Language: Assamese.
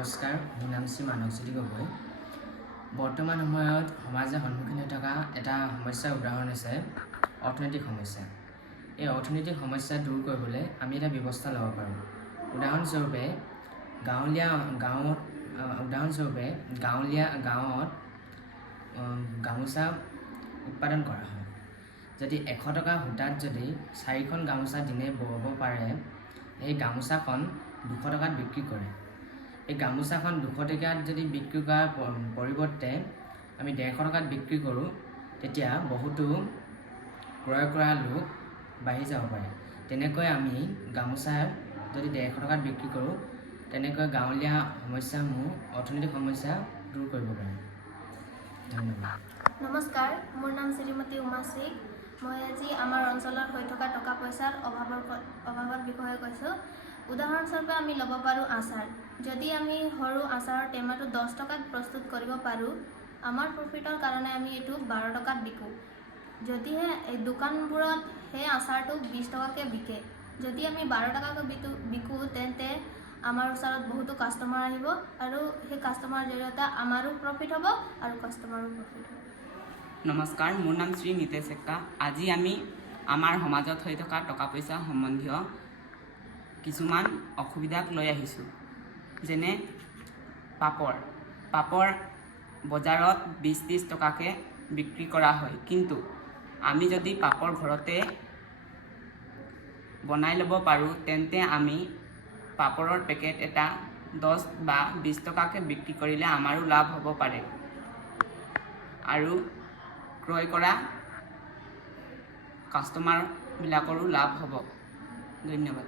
নমস্কাৰ, মোৰ নাম শ্ৰী মানৱজ্যোতি গগৈ। বৰ্তমান সময়ত সমাজে সন্মুখীন হৈ থকা এটা সমস্যাৰ উদাহৰণ হৈছে অৰ্থনৈতিক সমস্যা। এই অৰ্থনৈতিক সমস্যা দূৰ কৰিবলৈ আমি এটা ব্যৱস্থা ল'ব পাৰোঁ। উদাহৰণস্বৰূপে গাঁৱত গামোচা উৎপাদন কৰা হয়। যদি 100 টকা সূতাত যদি 4খন গামোচা দিনে বব পাৰে, এই গামোচাখন 200 টকাত বিক্ৰী কৰে। এই গামোচাখন 200 টকাত যদি বিক্ৰী কৰাৰ পৰিৱৰ্তে আমি 150 টকাত বিক্ৰী কৰোঁ, তেতিয়া বহুতো ক্ৰয় কৰা লোক বাঢ়ি যাব পাৰে। তেনেকৈ আমি গামোচা যদি 150 টকাত বিক্ৰী কৰোঁ, তেনেকৈ গাঁৱলীয়া সমস্যাসমূহ অৰ্থনৈতিক সমস্যা দূৰ কৰিব পাৰে। ধন্যবাদ। নমস্কাৰ, মোৰ নাম শ্ৰীমতী উমাশ্ৰী। মই আজি আমাৰ অঞ্চলত হৈ থকা টকা পইচাৰ অভাৱৰ বিষয়ে কৈছোঁ। উদাহৰণস্বৰূপে আমি ল'ব পাৰোঁ আচাৰ। যদি আমি সৰু আচাৰৰ টেমাটো 10 টকাত প্ৰস্তুত কৰিব পাৰোঁ, আমাৰ প্ৰফিটৰ কাৰণে আমি এইটো 12 টকাত বিকোঁ। যদিহে এই দোকানবোৰত সেই আচাৰটো 20 টকাকৈ বিকে, যদি আমি 12 টকাকৈ বিকোঁ, তেন্তে আমাৰ ওচৰত বহুতো কাষ্টমাৰ আহিব আৰু সেই কাষ্টমাৰৰ জৰিয়তে আমাৰো প্ৰফিট হ'ব আৰু কাষ্টমাৰো প্ৰফিট হ'ব। নমস্কাৰ, মোৰ নাম শ্ৰী নিতেশ ডেকা। আজি আমি আমাৰ সমাজত হৈ থকা টকা পইচা সম্বন্ধীয় কিছুমান অসুবিধাক লৈ আহিছোঁ। যেনে পাপৰ বজাৰত 20-30 টকাকৈ বিক্ৰী কৰা হয়, কিন্তু আমি যদি পাপৰ ঘৰতে বনাই ল'ব পাৰোঁ, তেন্তে আমি পাপৰৰ পেকেট এটা 10 বা 20 টকাকৈ বিক্ৰী কৰিলে আমাৰো লাভ হ'ব পাৰে আৰু ক্ৰয় কৰা কাষ্টমাৰবিলাকৰো লাভ হ'ব। ধন্যবাদ।